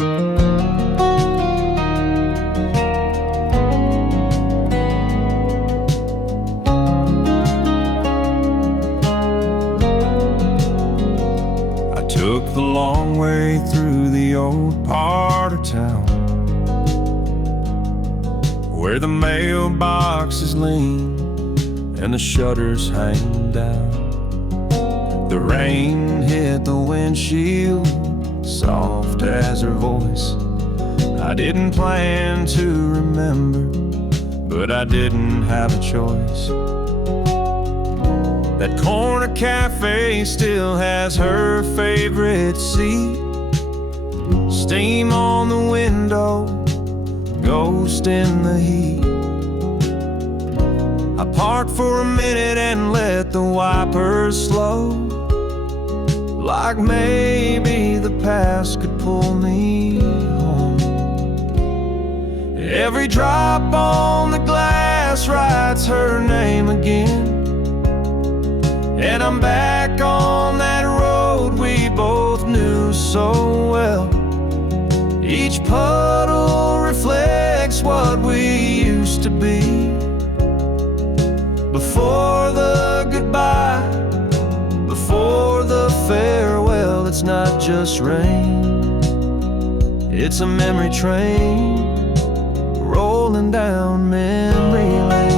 I took the long way through the old part of town, where the mailboxes lean and the shutters hang down. The rain hit the windshield, soft as her voice. I didn't plan to remember, but I didn't have a choice. That corner cafe still has her favorite seat, steam on the window, ghost in the heat. I parked for a minute and let the wipers slow, like maybe the past could pull me home. Every drop on the glass writes her name again, and I'm back on that road we both knew so well. Each puddle reflects what we used to be. Before the goodbye, before the farewell, it's not just rain, it's a memory train rolling down memory lane.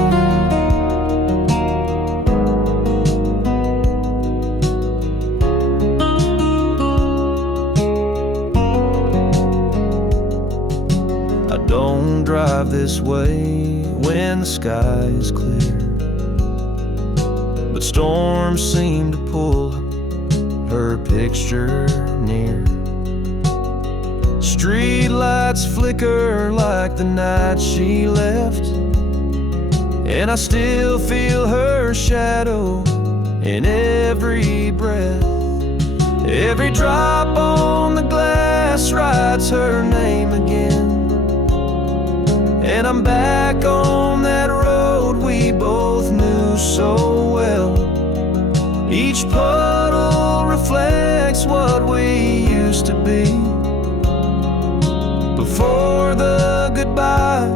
I don't drive this way when the sky is clear, but storms seem to pull her picture near. Street lights flicker like the night she left, and I still feel her shadow in every breath. Every drop on the glass writes her name again, and I'm back on that road we both knew so well. Each puddle reflects what we used to be. Before the goodbye,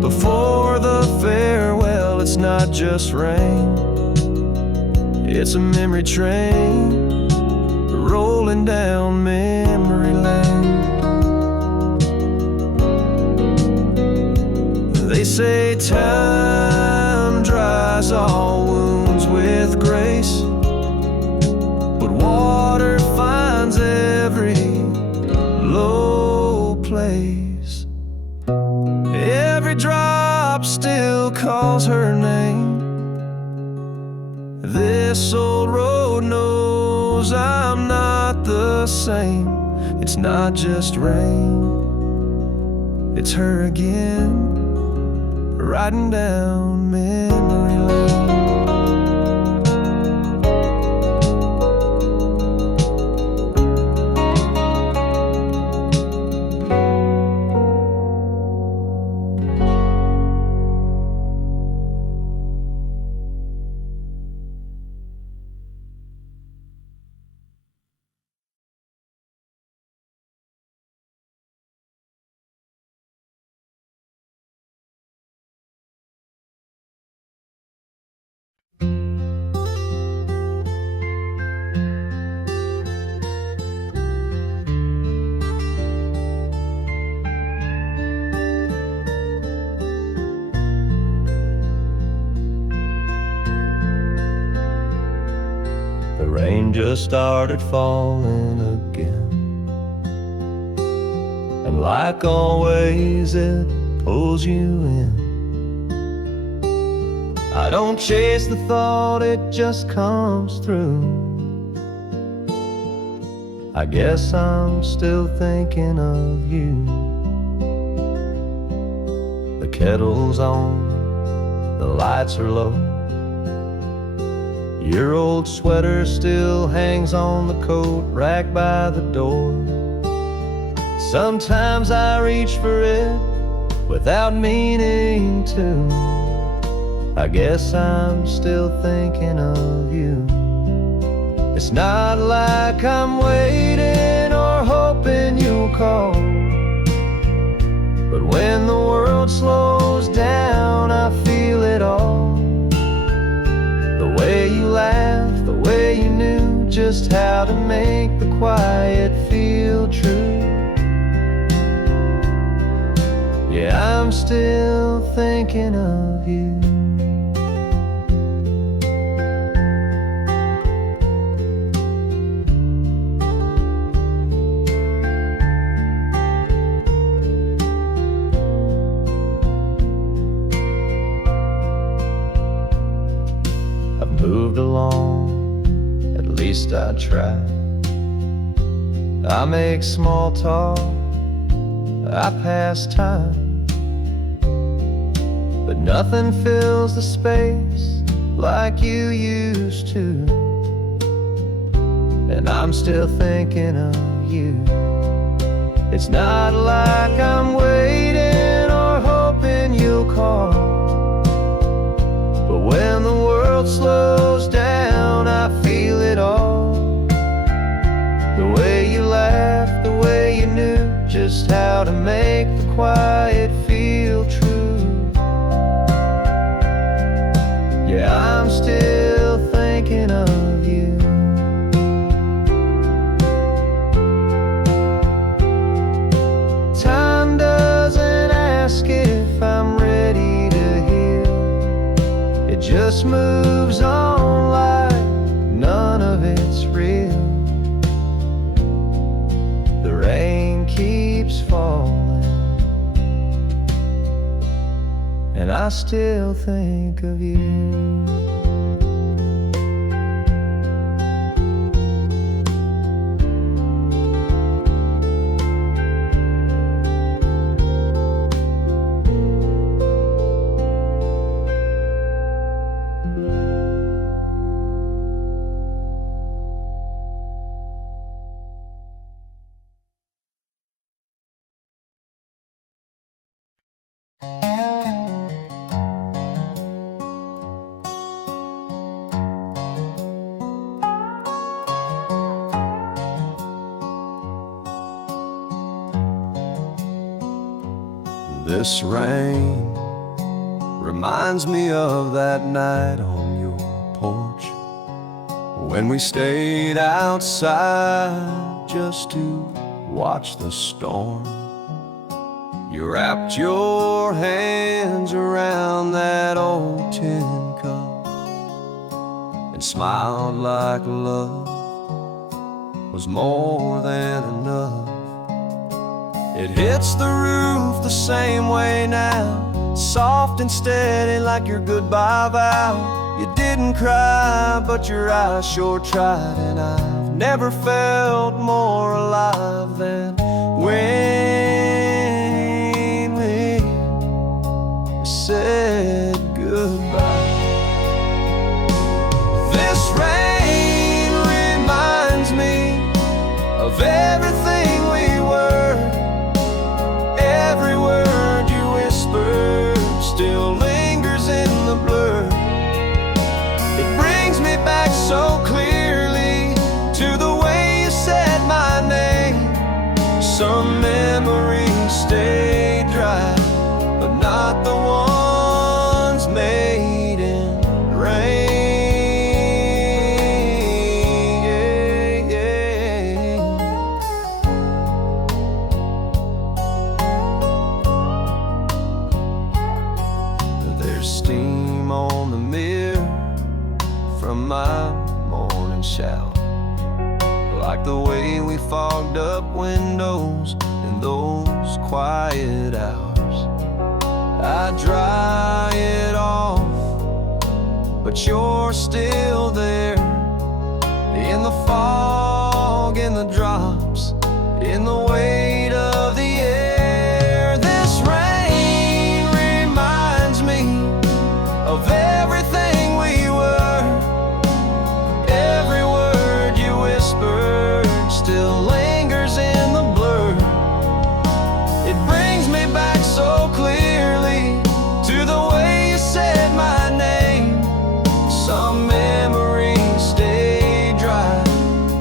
before the farewell, it's not just rain, it's a memory train rolling down memory lane. They say time dries all wounds with grace, but water finds every low place. Every drop still calls her name. This old road knows I'm not the same. It's not just rain, it's her again, riding down memory lane. The rain just started falling again, and like always it pulls you in. I don't chase the thought, it just comes through. I guess I'm still thinking of you. The kettle's on, the lights are low, your old sweater still hangs on the coat rack by the door. Sometimes I reach for it without meaning to. I guess I'm still thinking of you. It's not like I'm waiting or hoping you'll call. But when the world slows down, I feel it all. The way you laugh, the way you knew just how to make the quiet feel true. Yeah, I'm still thinking of you. Moved along, at least I try. I make small talk, I pass time, but nothing fills the space like you used to. And I'm still thinking of you. It's not like I'm waiting or hoping you'll call. But when the world slows down, I feel it all. The way you laughed, the way you knew just how to make the quiet feel true. Yeah, I'm still thinking of you. Time doesn't ask if I'm ready to heal. It just moves on like none of it's real. The rain keeps falling, and I still think of you. This rain reminds me of that night on your porch, when we stayed outside just to watch the storm. You wrapped your hands around that old tin cup and smiled like love was more than enough. It hits the roof the same way now, soft and steady like your goodbye vow. You didn't cry, but your eyes sure tried, and I've never felt more alive than when we said goodbye. This rain reminds me of everything we were. Every word you whispered still lingers in the blur. It brings me back so clearly to the way you said my name. Some memories stay dry, but not the ones made in rain. There's steam on the mirror from my morning shower, like the way we fogged up windows in those quiet hours. I dry it off, but you're still there, in the fog, in the drops, in the weight of the air. This rain reminds me of everything we were. Every word you whispered still lingers in the blur. It brings me back so clearly to the way you said my name. Some memories stay dry,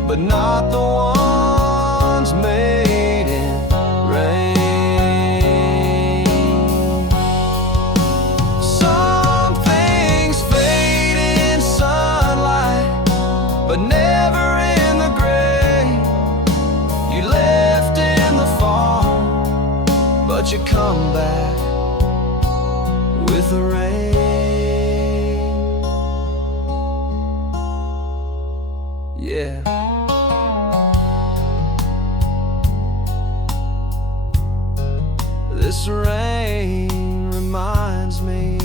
but not the ones made in the rain. Yeah. This rain reminds me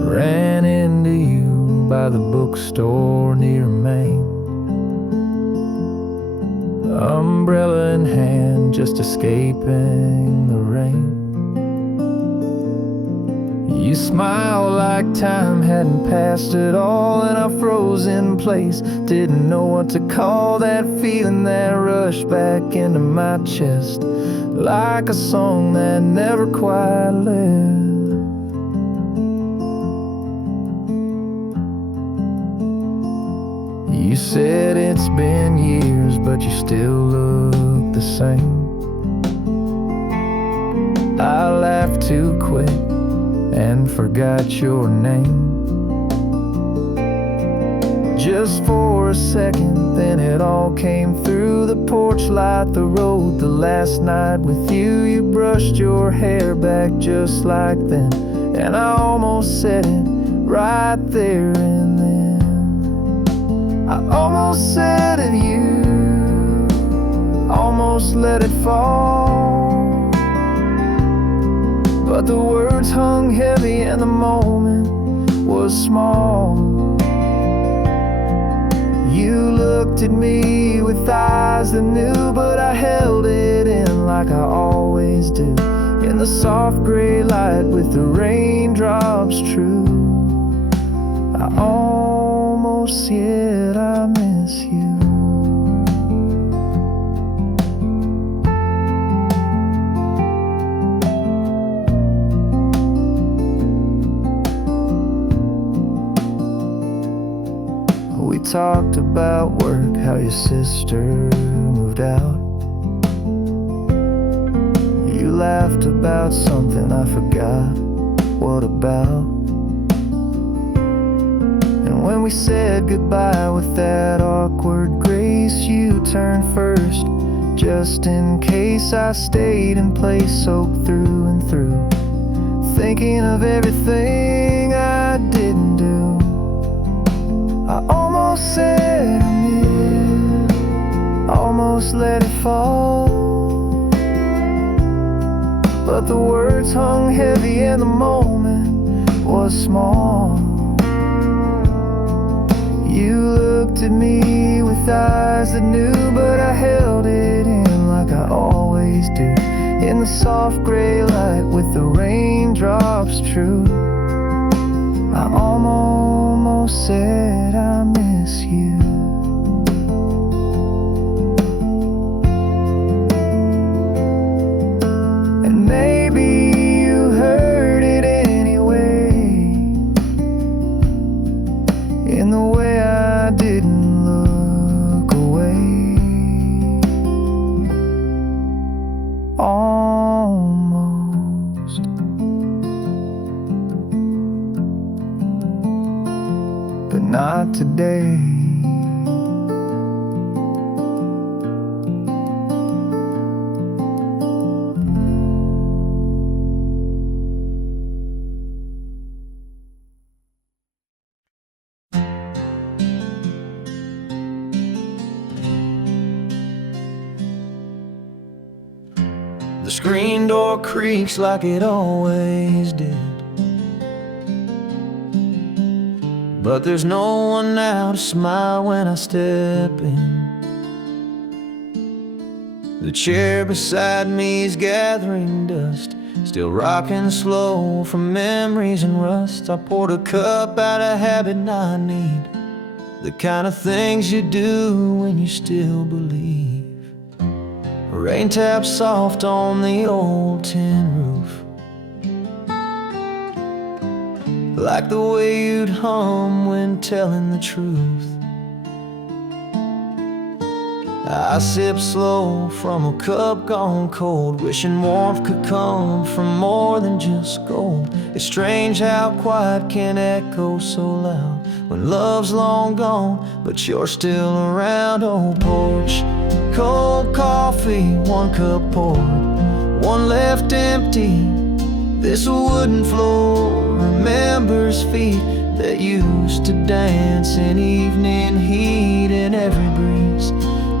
ran into you by the bookstore near Maine, umbrella in hand, just escaping the rain. You smiled like time hadn't passed at all, and I froze in place, didn't know what to call that feeling that rushed back into my chest, like a song that never quite left. You said it's been years, but you still look the same. I laughed too quick and forgot your name. Just for a second, then it all came through. The porch light, the road, the last night with you. You brushed your hair back just like then, and I almost said it right there and then. I almost said it, you almost let it fall, but the words hung heavy and the moment was small. You looked at me with eyes that knew, but I held it in like I always do, in the soft gray light with the raindrops true. I almost said I miss you. We talked about work, how your sister moved out. You laughed about something I forgot what about. And when we said goodbye with that awkward grace, you turned first, just in case I stayed in place, soaked through and through, thinking of everything I didn't do. I almost said I miss, almost let it fall, but the words hung heavy and the moment was small. You looked at me with eyes that knew, but I held it in like I always do, in the soft gray light with the raindrops true. I almost said I miss you. And maybe you heard it anyway, in the way I didn't look away. Almost. But not today. The screen door creaks like it always did, but there's no one now to smile when I step in. The chair beside me is gathering dust, still rocking slow from memories and rust. I poured a cup out of habit, now I need the kind of things you do when you still believe. Rain taps soft on the old tin roof, like the way you'd hum when telling the truth. I sip slow from a cup gone cold, wishing warmth could come from more than just gold. It's strange how quiet can echo so loud when love's long gone, but you're still around. Old porch, cold coffee, one cup poured, one left empty. This wooden floor remembers feet that used to dance in evening heat, and every breeze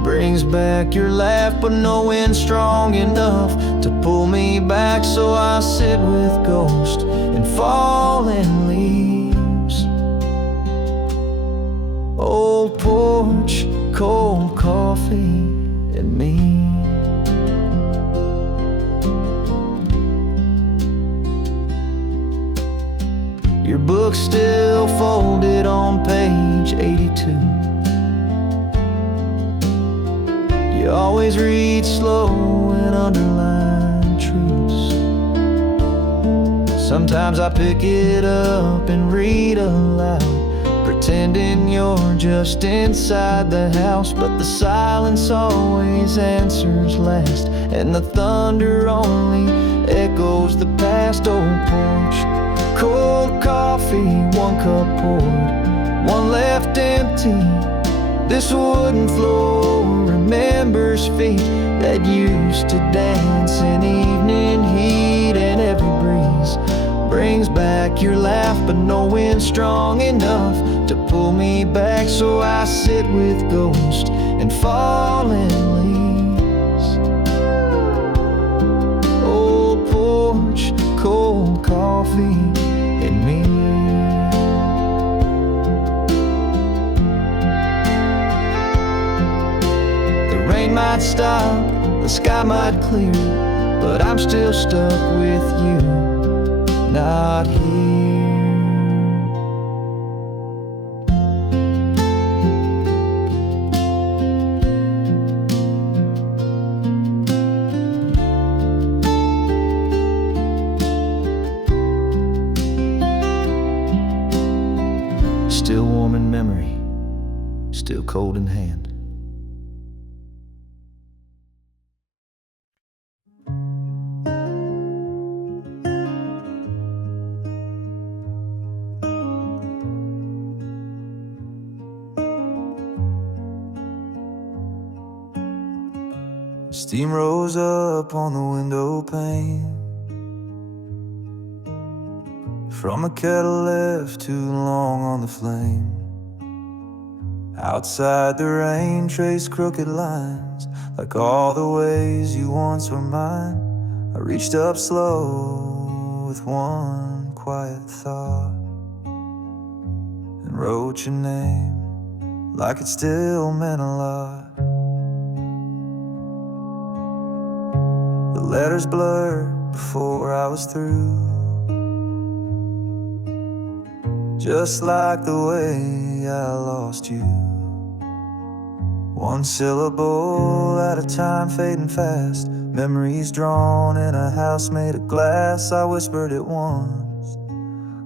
brings back your laugh, but no wind strong enough to pull me back. So I sit with ghosts and fallen leaves. Old porch, cold coffee, and me. Your book's still folded on page 82. You always read slow and underline truths. Sometimes I pick it up and read aloud, pretending you're just inside the house. But the silence always answers last, and the thunder only echoes the past. Old porch, cold coffee, one cup poured, one left empty. This wooden floor remembers feet that used to dance in evening heat, and every breeze brings back your laugh, but no wind strong enough to pull me back. So I sit with ghosts and fallen leaves. Old porch, cold coffee, and me. Might stop, the sky might clear, but I'm still stuck with you, not here. Still warm in memory, still cold in hand. Steam rose up on the window pane from a kettle left too long on the flame. Outside the rain traced crooked lines, like all the ways you once were mine. I reached up slow with one quiet thought and wrote your name like it still meant a lot. The letters blurred before I was through, just like the way I lost you. One syllable at a time, fading fast. Memories drawn in a house made of glass. I whispered it once,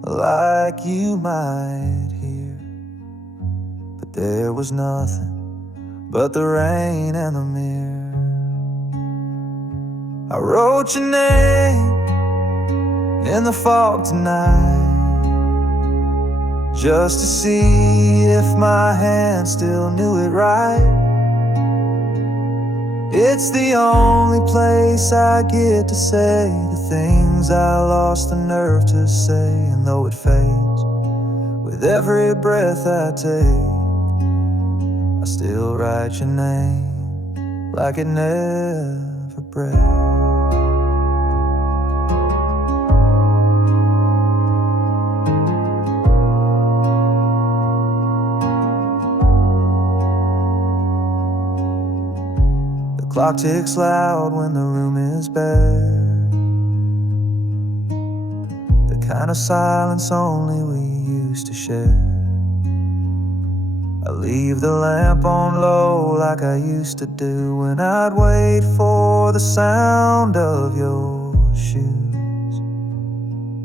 like you might hear, but there was nothing but the rain and the mirror. I wrote your name in the fog tonight, just to see if my hand still knew it right. It's the only place I get to say the things I lost the nerve to say. And though it fades with every breath I take, I still write your name like it never breaks. Clock ticks loud when the room is bare, the kind of silence only we used to share. I leave the lamp on low like I used to do when I'd wait for the sound of your shoes.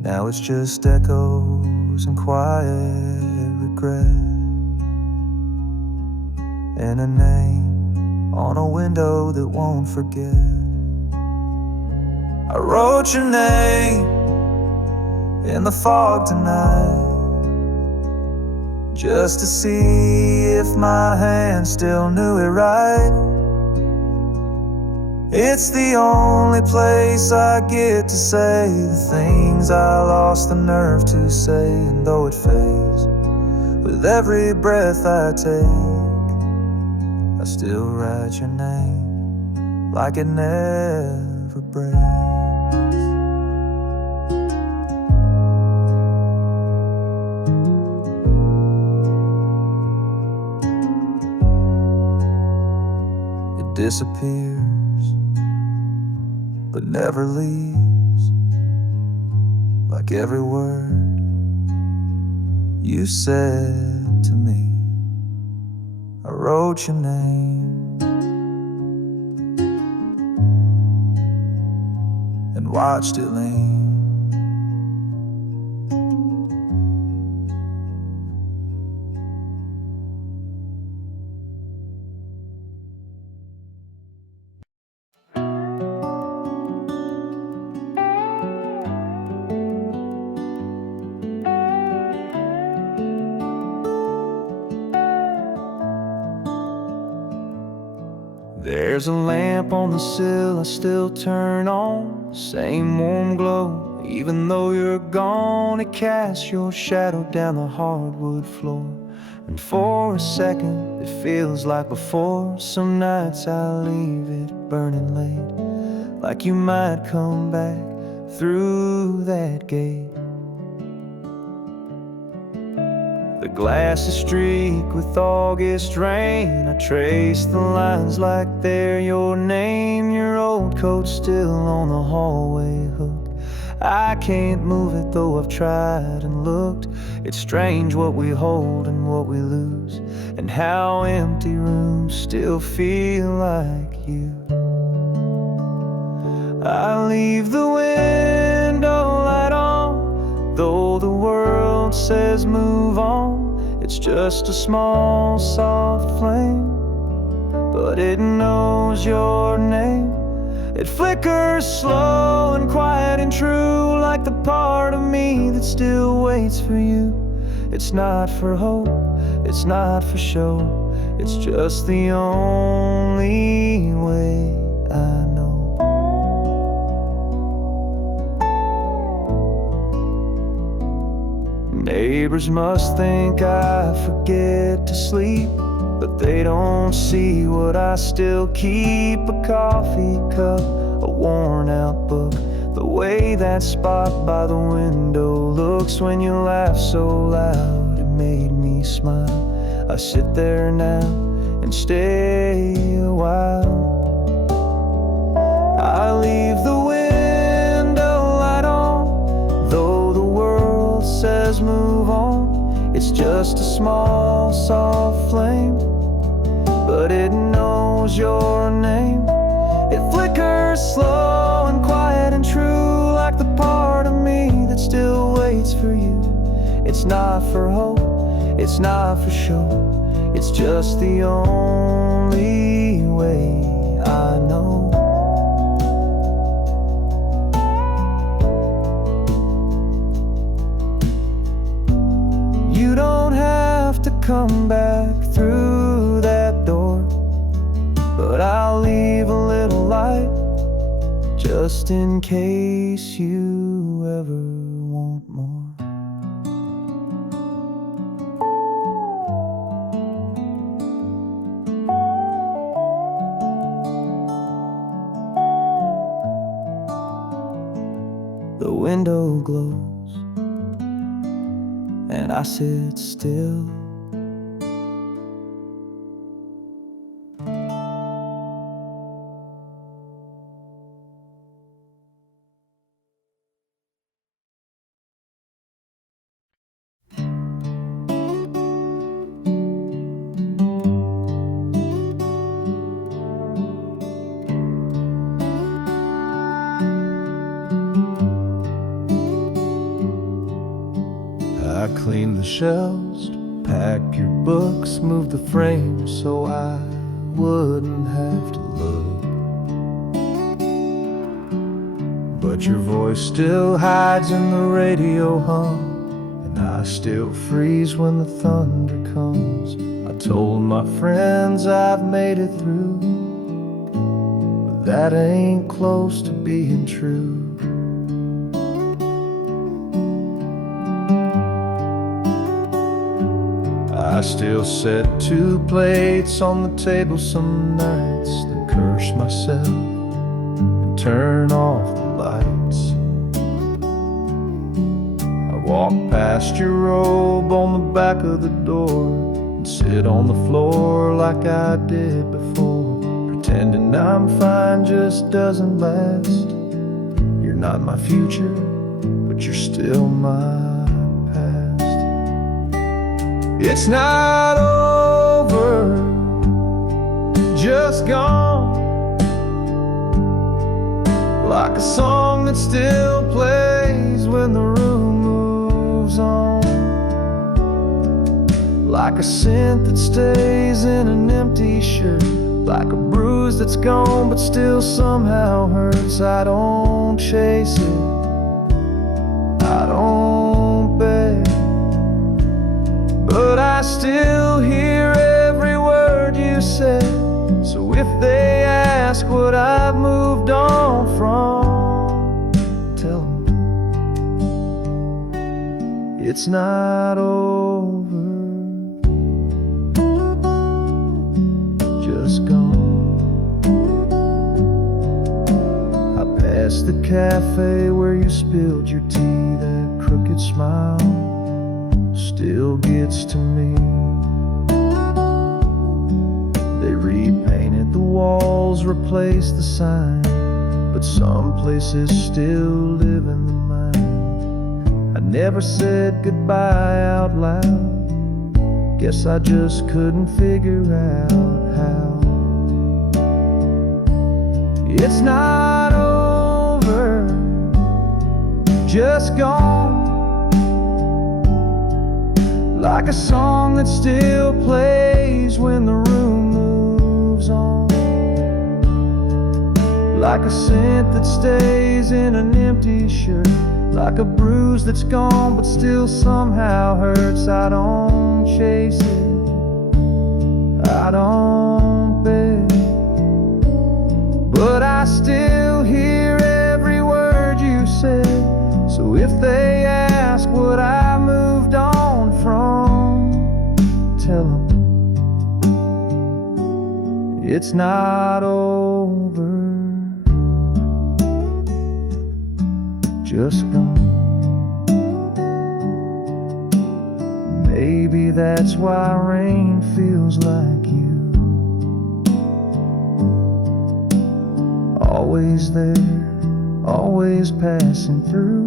Now it's just echoes and quiet regret, and a name on a window that won't forget. I wrote your name in the fog tonight, just to see if my hand still knew it right. It's the only place I get to say the things I lost the nerve to say. And though it fades with every breath I take, I still write your name like it never breaks. It disappears but never leaves, like every word you said to me. I wrote your name and watched it lean. There's a lamp on the sill I still turn on, same warm glow. Even though you're gone, it casts your shadow down the hardwood floor. And for a second, it feels like before. Some nights I leave it burning late, like you might come back through that gate. The glass is streaked with August rain. I trace the lines like they're your name. Your old coat's still on the hallway hook. I can't move it though I've tried and looked. It's strange what we hold and what we lose, and how empty rooms still feel like you. I leave the window light on, though the world says move on. It's just a small soft flame, but it knows your name. It flickers slow and quiet and true, like the part of me that still waits for you. It's not for hope, it's not for show, it's just the only way I know. Neighbors must think I forget to sleep, but they don't see what I still keep. A coffee cup, a worn out book, the way that spot by the window looks when you laugh so loud, it made me smile. I sit there now and stay a while. I leave the window light on, though the world says move on. It's just a small soft flame, but it knows your name. It flickers slow and quiet and true, like the part of me that still waits for you. It's not for hope, it's not for show, it's just the only way I know. You don't have to come back through that door, but I'll leave a little light, just in case you ever want more. The window glows, and I sit still. clean the shelves, pack your books, move the frames so I wouldn't have to look. But your voice still hides in the radio hum, and I still freeze when the thunder comes. I told my friends I've made it through, but that ain't close to being true. I still set 2 plates on the table some nights, then curse myself and turn off the lights. I walk past your robe on the back of the door and sit on the floor like I did before. Pretending I'm fine just doesn't last. You're not my future, but you're still my past. It's not over, just gone, like a song that still plays when the room moves on, like a scent that stays in an empty shirt, like a bruise that's gone but still somehow hurts. I don't chase it, I don't beg, but I still hear every word you said. So if they ask what I've moved on from, tell them it's not over, just gone. I passed the cafe where you spilled your tea, that crooked smile still gets to me. They repainted the walls, replaced the sign, but some places still live in the mind. I never said goodbye out loud, guess I just couldn't figure out how. It's not over, just gone, like a song that still plays when the room moves on, like a scent that stays in an empty shirt, like a bruise that's gone but still somehow hurts. I don't chase it, I don't beg, but I still hear every word you said. So if they ask what I moved on from, tell them it's not over, just gone. Maybe that's why rain feels like you, always there, always passing through.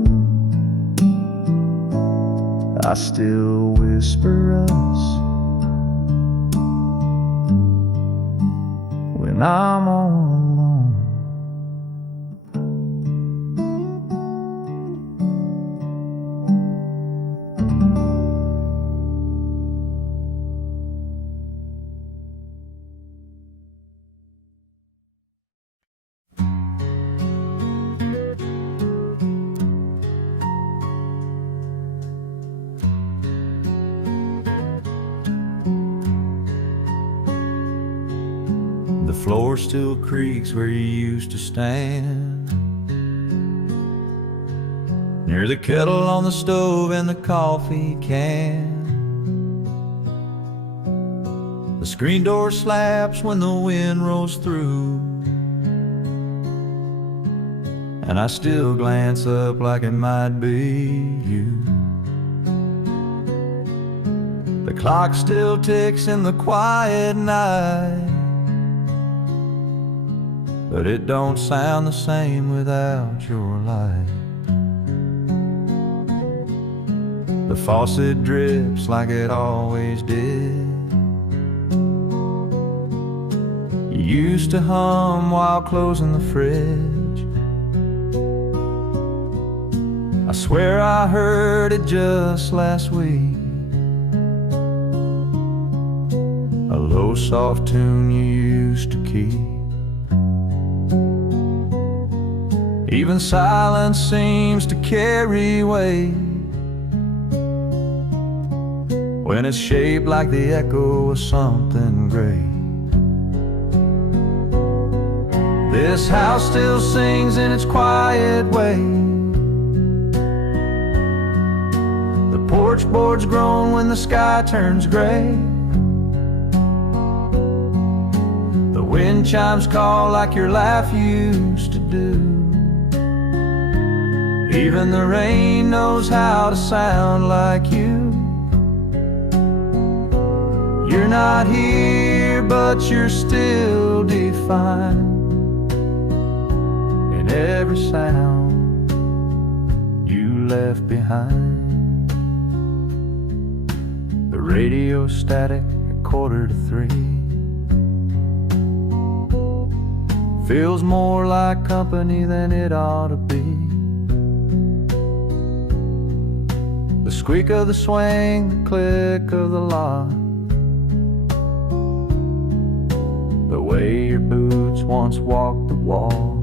I still whisper us when I'm all alone. The floor still creaks where you used to stand, near the kettle on the stove and the coffee can. The screen door slaps when the wind rolls through, and I still glance up like it might be you. The clock still ticks in the quiet night, but it don't sound the same without your light. The faucet drips like it always did. You used to hum while closing the fridge. I swear I heard it just last week. A low soft tune you used to keep. Even silence seems to carry weight when it's shaped like the echo of something great. This house still sings in its quiet way. The porch boards groan when the sky turns gray. The wind chimes call like your laugh used to do. Even the rain knows how to sound like you. You're not here, but you're still defined in every sound you left behind. The radio static at 2:45 feels more like company than it ought to be. The squeak of the swing, the click of the lock, the way your boots once walked the wall.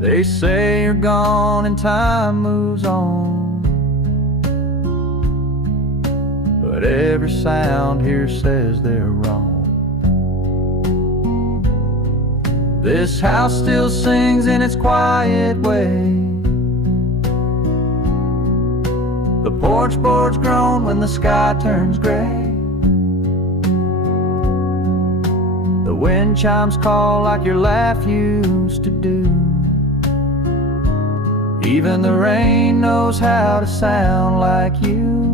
They say you're gone and time moves on, but every sound here says they're wrong. This house still sings in its quiet way. The porch boards groan when the sky turns gray. The wind chimes call like your laugh used to do. Even the rain knows how to sound like you.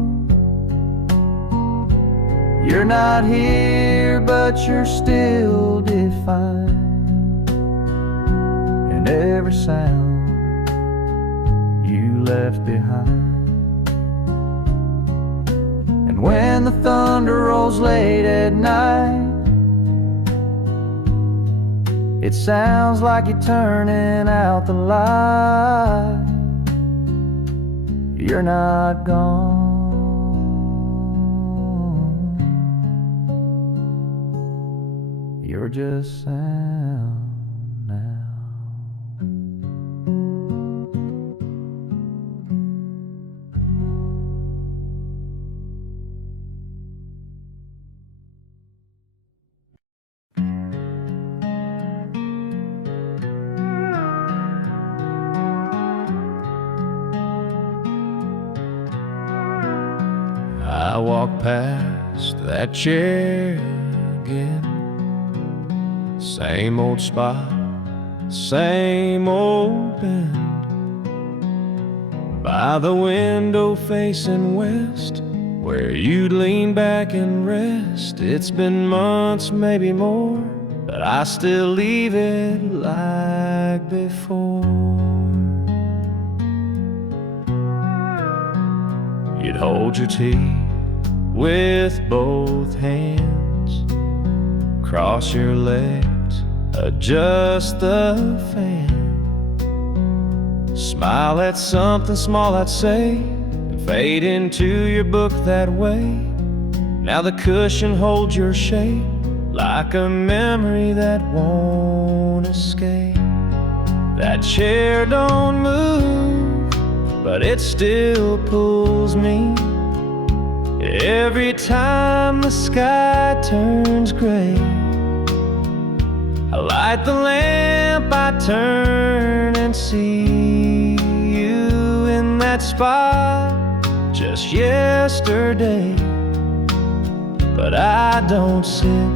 You're not here, but you're still defined in every sound you left behind. And when the thunder rolls late at night, it sounds like you're turning out the light. You're not gone. You're just sound now. I walk past that chair again. Same old spot, same old bend. By the window facing west, where you'd lean back and rest. It's been months, maybe more, but I still leave it like before. You'd hold your tea with both hands, cross your legs, adjust the fan, smile at something small I'd say, and fade into your book that way. Now the cushion holds your shape like a memory that won't escape. That chair don't move, but it still pulls me every time the sky turns gray. I light the lamp, I turn and see you in that spot just yesterday. But I don't sit,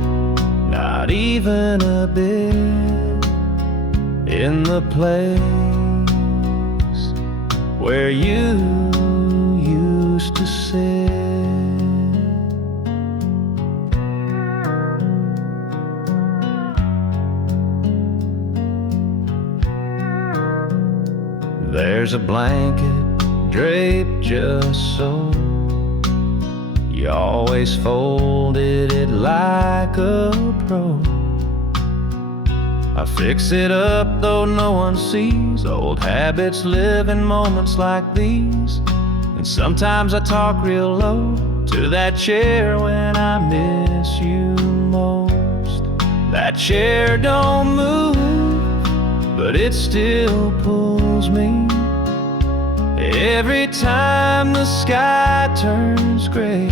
not even a bit, in the place where you used to sit. There's a blanket draped just so. You always folded it like a pro. I fix it up though no one sees. Old habits live in moments like these. And sometimes I talk real low to that chair when I miss you most. That chair don't move, but it still pulls me every time the sky turns gray.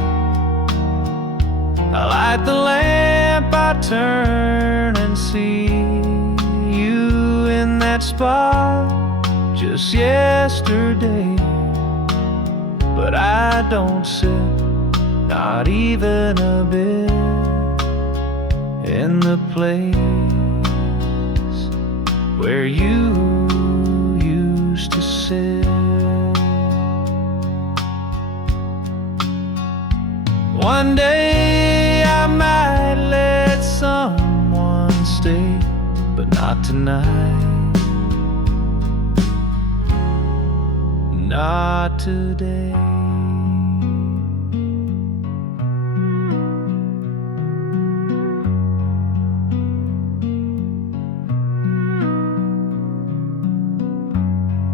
I light the lamp, I turn and see you in that spot just yesterday. But I don't sit, not even a bit, in the place where you used to sit. One day I might let someone stay, but not tonight, not today.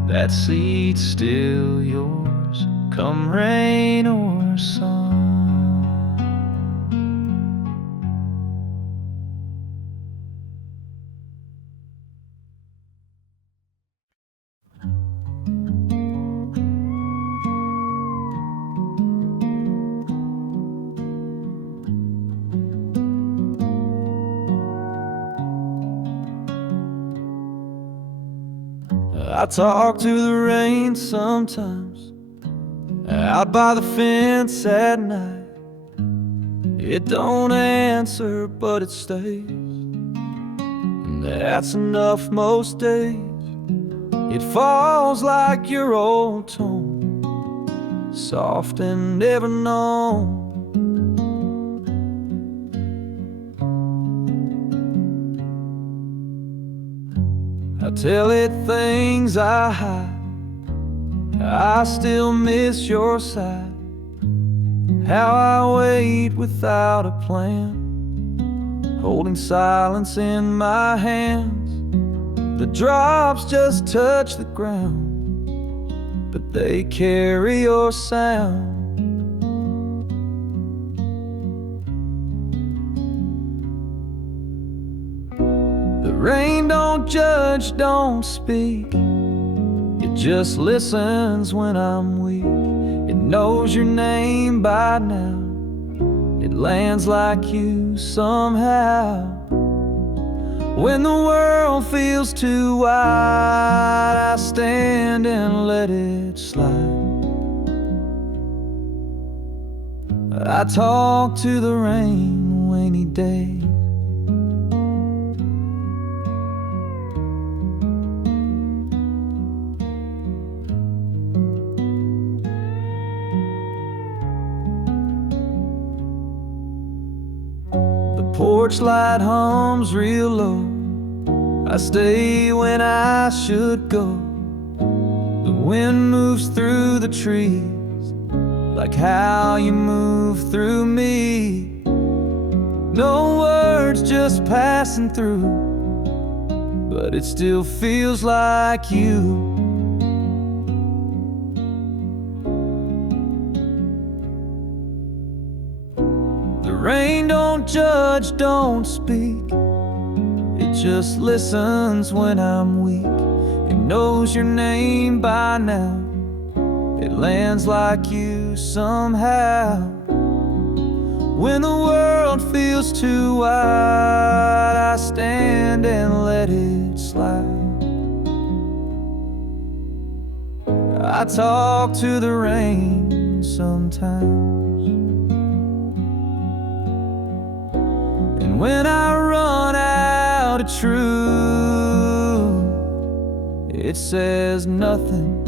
That seat's still yours, come rain or sun. I talk to the rain sometimes, out by the fence at night. It don't answer, but it stays, and that's enough most days. It falls like your old tone, soft and never known. I tell it things I hide, I still miss your side. How I wait without a plan, holding silence in my hands. The drops just touch the ground, but they carry your sound. The rain don't judge, don't speak. It just listens when I'm weak. It knows your name by now. It lands like you somehow. When the world feels too wide, I stand and let it slide. I talk to the rain rainy days. Porch light hums real low. I stay when I should go. The wind moves through the trees, like how you move through me. No words, just passing through, but it still feels like you. The rain don't judge, don't speak. It just listens when I'm weak. It knows your name by now. It lands like you somehow. When the world feels too wide, I stand and let it slide. I talk to the rain sometimes. When I run out of truth, it says nothing,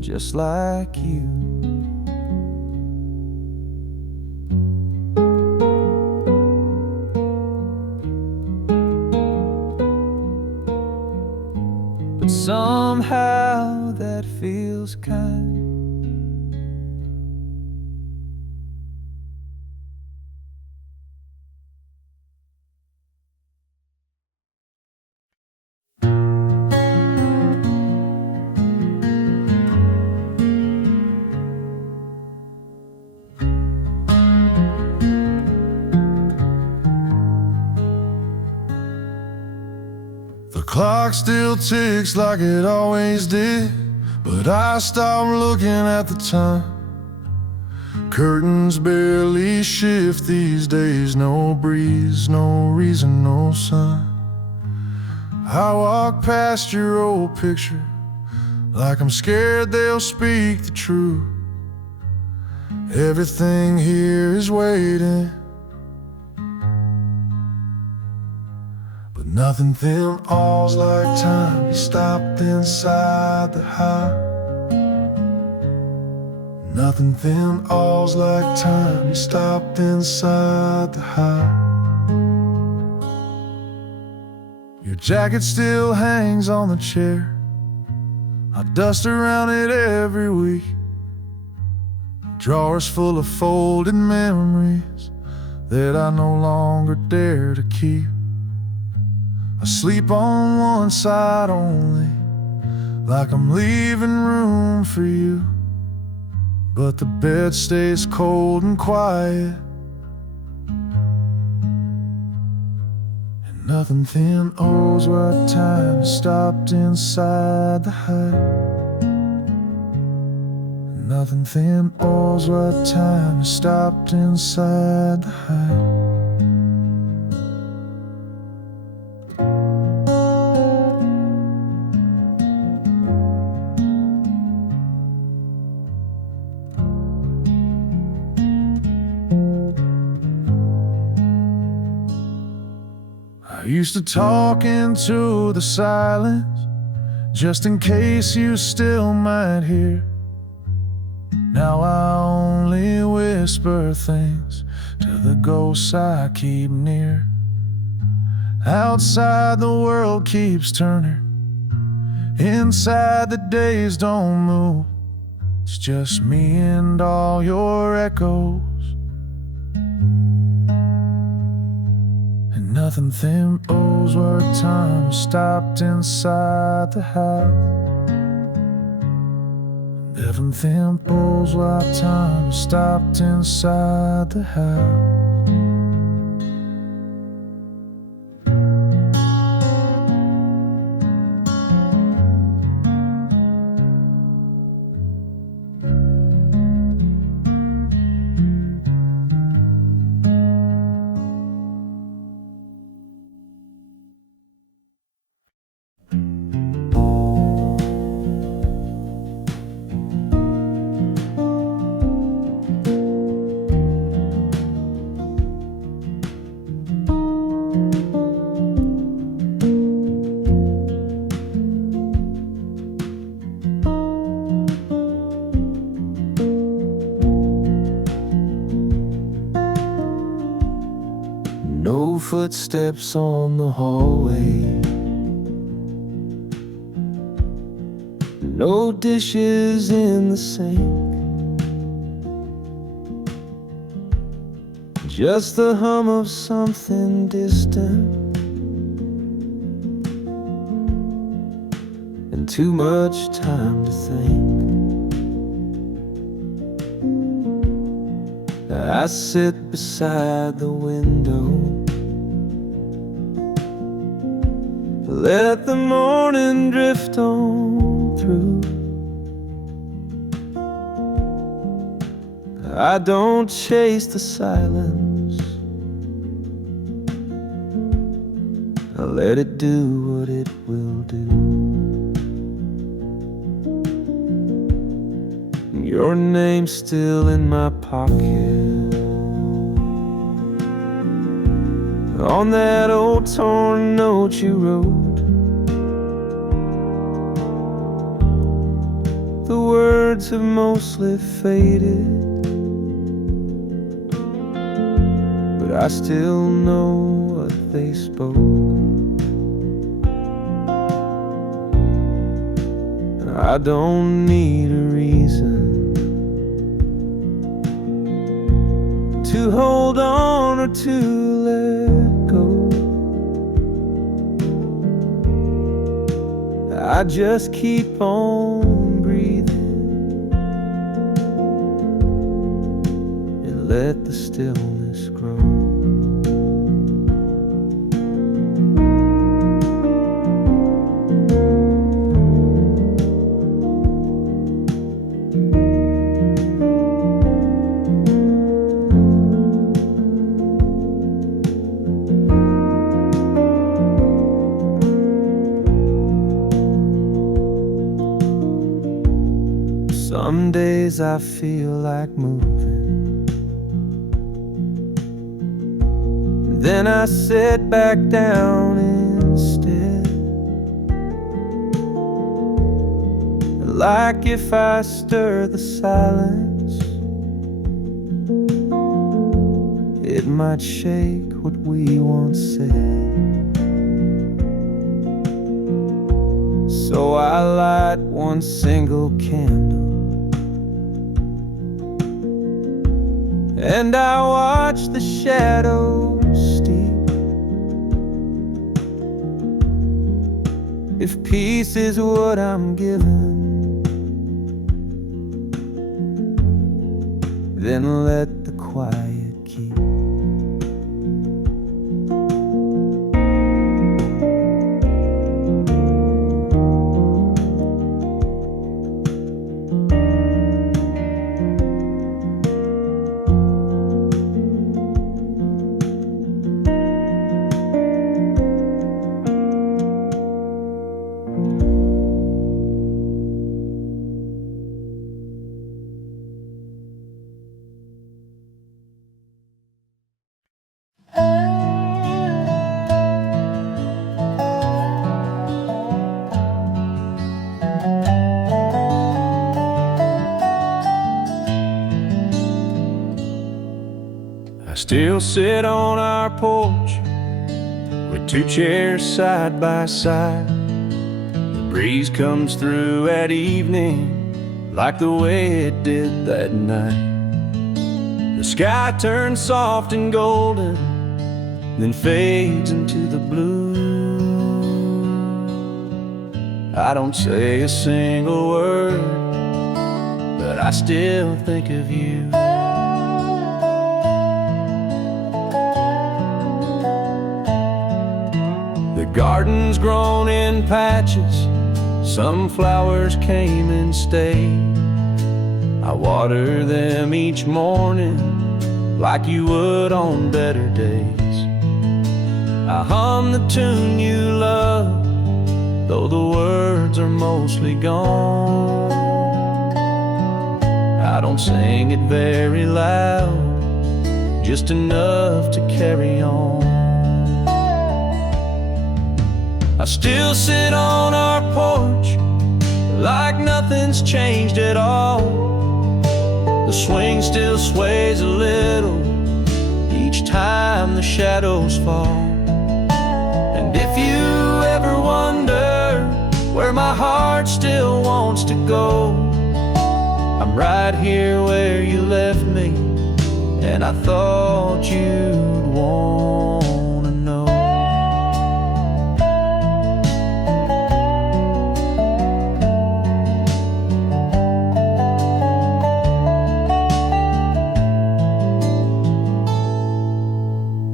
just like you. But somehow that feels kind. clock still ticks like it always did, but I stopped looking at the time. Curtains barely shift these days, no breeze, no reason, no sign. I walk past your old picture like I'm scared they'll speak the truth. Everything here is waiting, but nothing then all's like time. You stopped inside the heart. Nothing then all's like time. You stopped inside the heart. Your jacket still hangs on the chair. I dust around it every week. Drawers full of folded memories that I no longer dare to keep. I sleep on one side only, like I'm leaving room for you. But the bed stays cold and quiet, and nothing then owes what time stopped inside the hut. Nothing then owes what time stopped inside the hut. I used to talk into the silence, just in case you still might hear. Now I only whisper things to the ghosts I keep near. Outside the world keeps turning, inside the days don't move. It's just me and all your echoes, and nothing then owes what time stopped inside the house. Nothing then owes what time stopped inside the house. No footsteps on the hallway, no dishes in the sink, just the hum of something distant, and too much time to think. I sit beside the window, let the morning drift on through. I don't chase the silence, I let it do what it will do. Your name's still in my pocket, on that old torn note you wrote. The words have mostly faded, but I still know what they spoke. I don't need a reason to hold on or to let go. I just keep on breathing and let the stillness grow. Some days I feel like moving, then I sit back down instead. Like if I stir the silence, it might shake what we once said. So I light one single candle, and I watch the shadows steep. If peace is what I'm given, then let the quiet keep. I still sit on our porch with two chairs side by side. The breeze comes through at evening like the way it did that night. The sky turns soft and golden, then fades into the blue. I don't say a single word, but I still think of you. The garden's grown in patches, some flowers came and stayed. I water them each morning like you would on better days. I hum the tune you love, though the words are mostly gone. I don't sing it very loud, just enough to carry on. I still sit on our porch like nothing's changed at all. The swing still sways a little each time the shadows fall. And if you ever wonder where my heart still wants to go, I'm right here where you left me, and I thought you'd wanna know.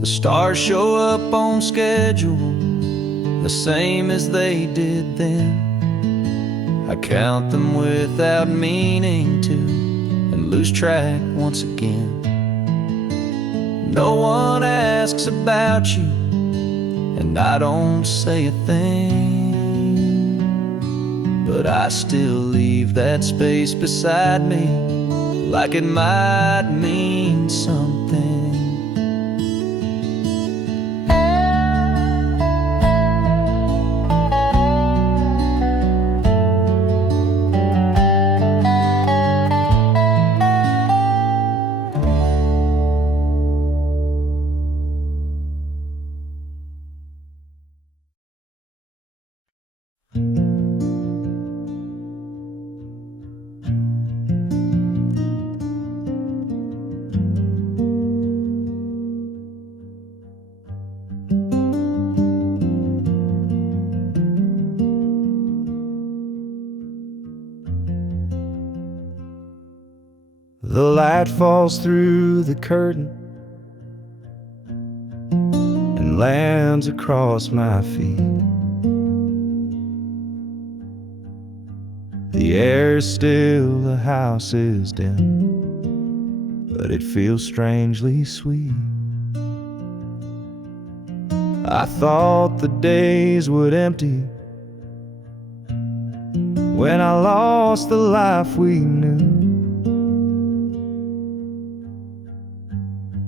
The stars show up on schedule, the same as they did then. I count them without meaning to, and lose track once again. No one asks about you, and I don't say a thing, but I still leave that space beside me like it might mean something. The light falls through the curtain and lands across my feet. The air is still, the house is dim, but it feels strangely sweet. I thought the days would empty when I lost the life we knew.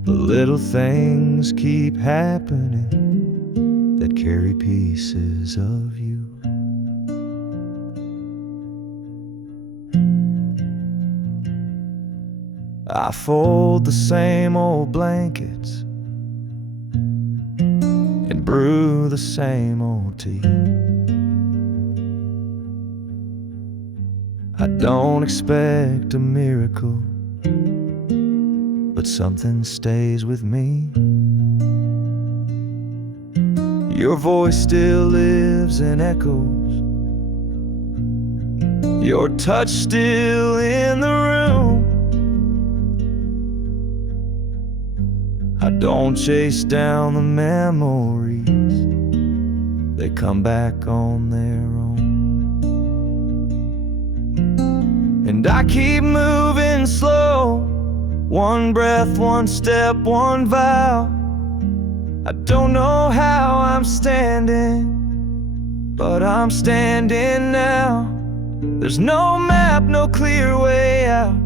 The little things keep happening that carry pieces of you. I fold the same old blankets and brew the same old tea. I don't expect a miracle, but something stays with me. Your voice still lives and echoes, your touch still in the room. I don't chase down the memories, they come back on their own. And I keep moving slow, one breath, one step, one vow. I don't know how I'm standing, but I'm standing now. There's no map, no clear way out,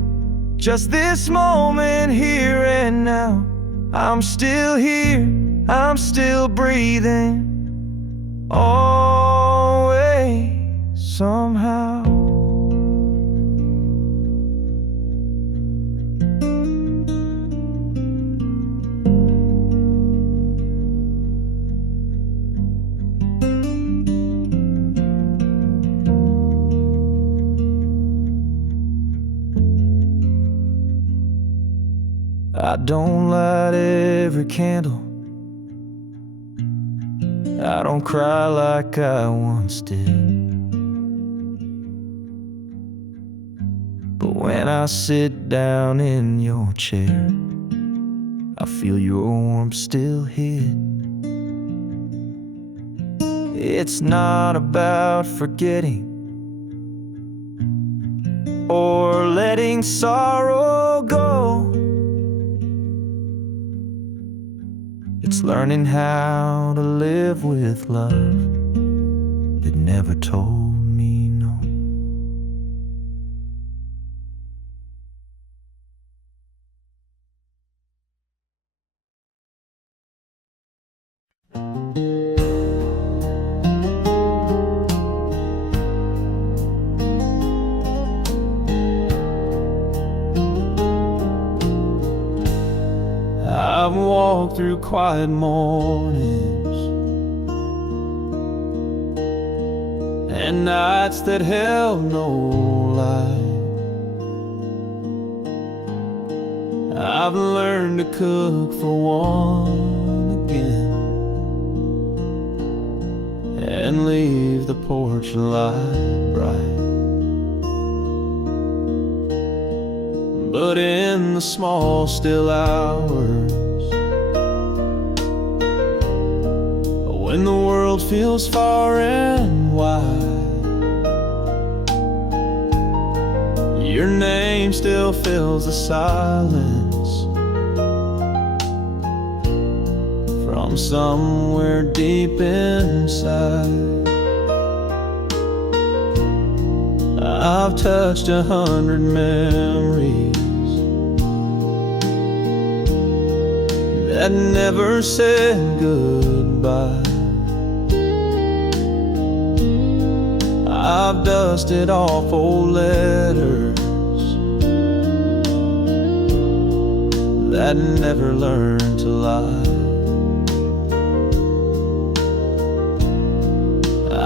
just this moment here and now. I'm still here, I'm still breathing, always, somehow. I don't light every candle, I don't cry like I once did. But when I sit down in your chair, I feel your warmth still hid. It's not about forgetting or letting sorrow go. It's learning how to live with love that never told me no. I've walked through quiet mornings and nights that held no light. I've learned to cook for one again and leave the porch light bright. But in the small still hours, when the world feels far and wide, your name still fills the silence from somewhere deep inside. I've touched 100 memories that never said goodbye. I've dusted off old letters that never learned to lie.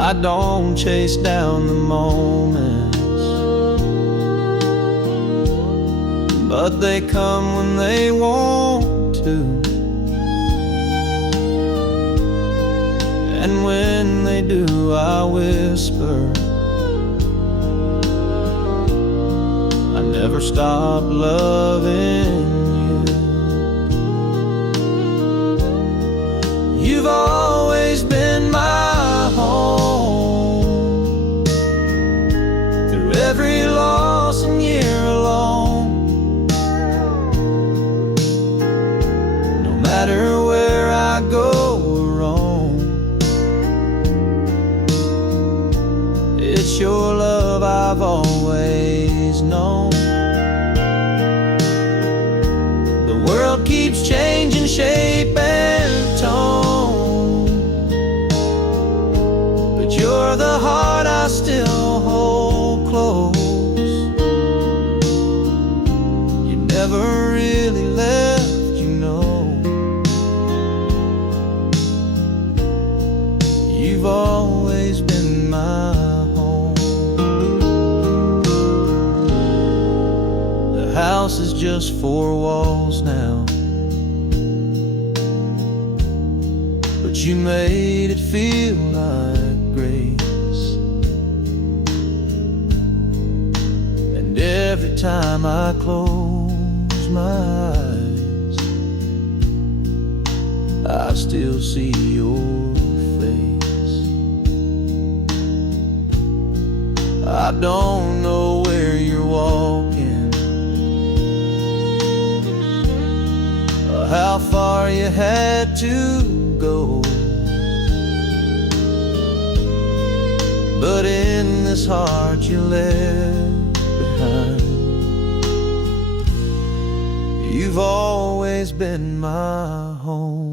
I don't chase down the moments, but they come when they want to. And when they do, I whisper, I never stopped loving you. You've always been my home, through every loss and year alone. No matter where I go or roam, it's your love I I've always known. The world keeps changing shape and tone, but you're the heart I still hold close. You never really left, you know. You've always been my home. The house is just 4 walls now, but you made it feel like grace. And every time I close my eyes, I still see your face. I don't know where you're walking, or how far you had to go, but in this heart you left behind, you've always been my home.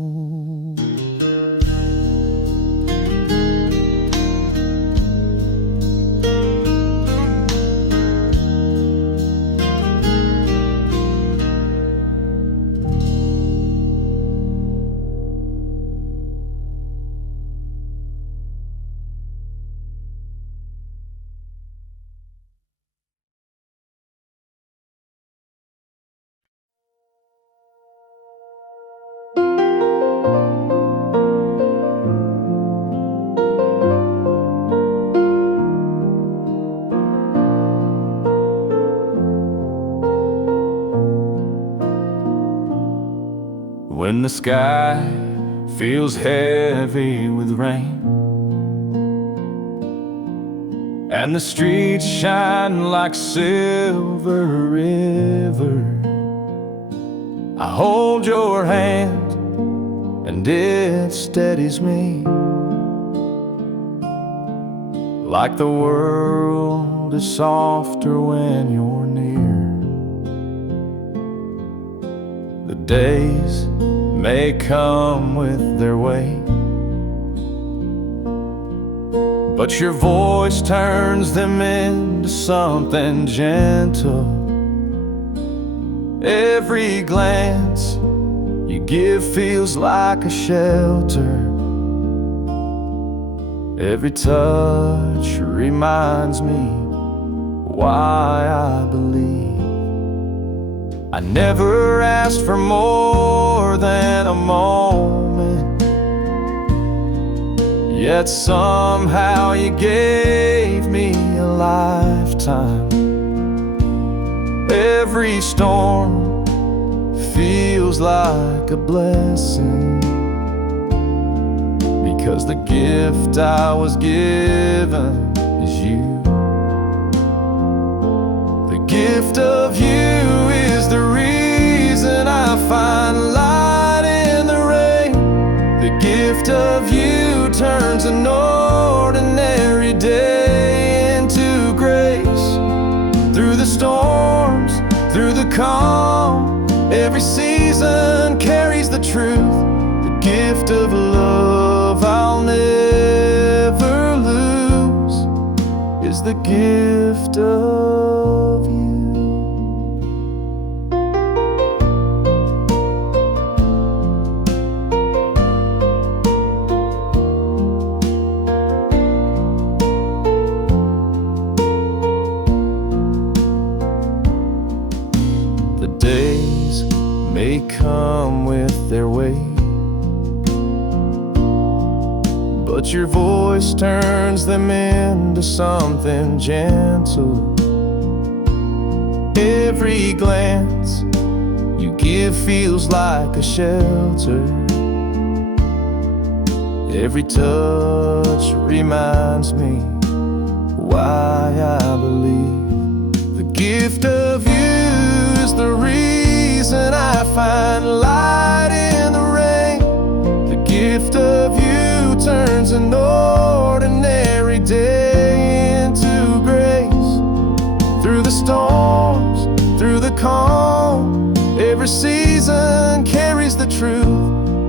When the sky feels heavy with rain and the streets shine like silver river, I hold your hand and it steadies me, like the world is softer when you're near. The days may come with their weight, but your voice turns them into something gentle. Every glance you give feels like a shelter. Every touch reminds me why I believe. I never asked for more than a moment, yet somehow you gave me a lifetime. Every storm feels like a blessing, because the gift I was given is you. The gift of you is the reason I find light in the rain. The gift of you turns an ordinary day into grace. Through the storms, through the calm, every season carries the truth. The gift of love I'll never lose is the gift of you. The days may come with their weight, but your voice turns them into something gentle. Every glance you give feels like a shelter. Every touch reminds me why I believe. The gift of you is the reason I find light in the rain. The gift of you turns an ordinary day into grace. the storms, through the calm. Every season carries the truth.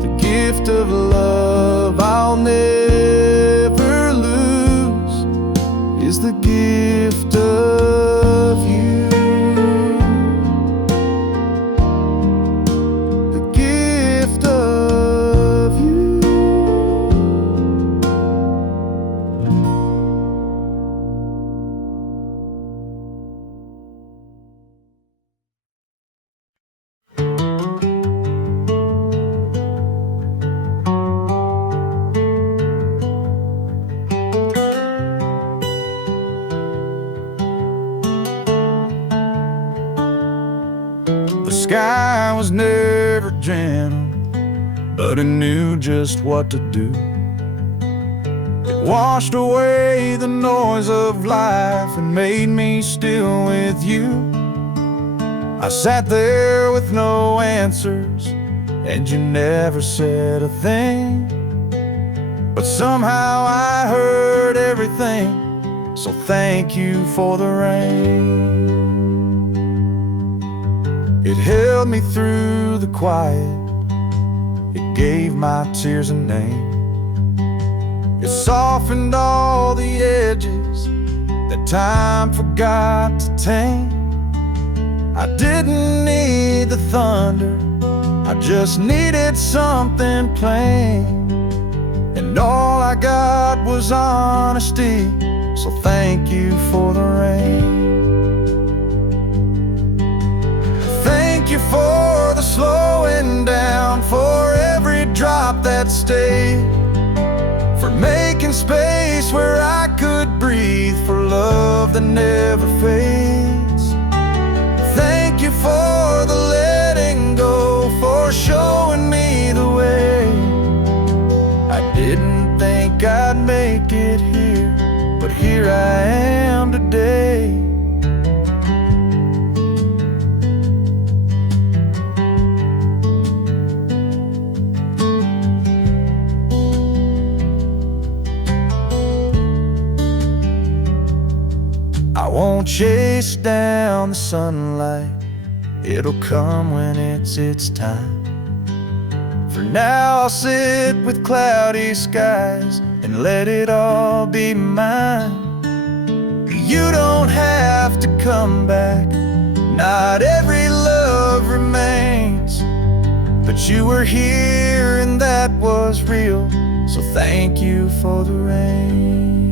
The gift of love I'll never lose is the gift of you. The gift of you. The sky was never gentle, but it knew just what to do. It washed away the noise of life and made me still with you. I sat there with no answers, and you never said a thing. But somehow I heard everything, so thank you for the rain. It held me through the quiet, it gave my tears a name. It softened all the edges that time forgot to tame. I didn't need the thunder, I just needed something plain. And all I got was honesty, so thank you for the rain. Thank you for the slowing down, for every drop that stayed, for making space where I could breathe, for love that never fades. Thank you for the letting go, for showing me the way. I didn't think I'd make it here, but here I am today. I won't chase down the sunlight, it'll come when it's its time. For now I'll sit with cloudy skies and let it all be mine. You don't have to come back, not every love remains, but you were here and that was real, so thank you for the rain.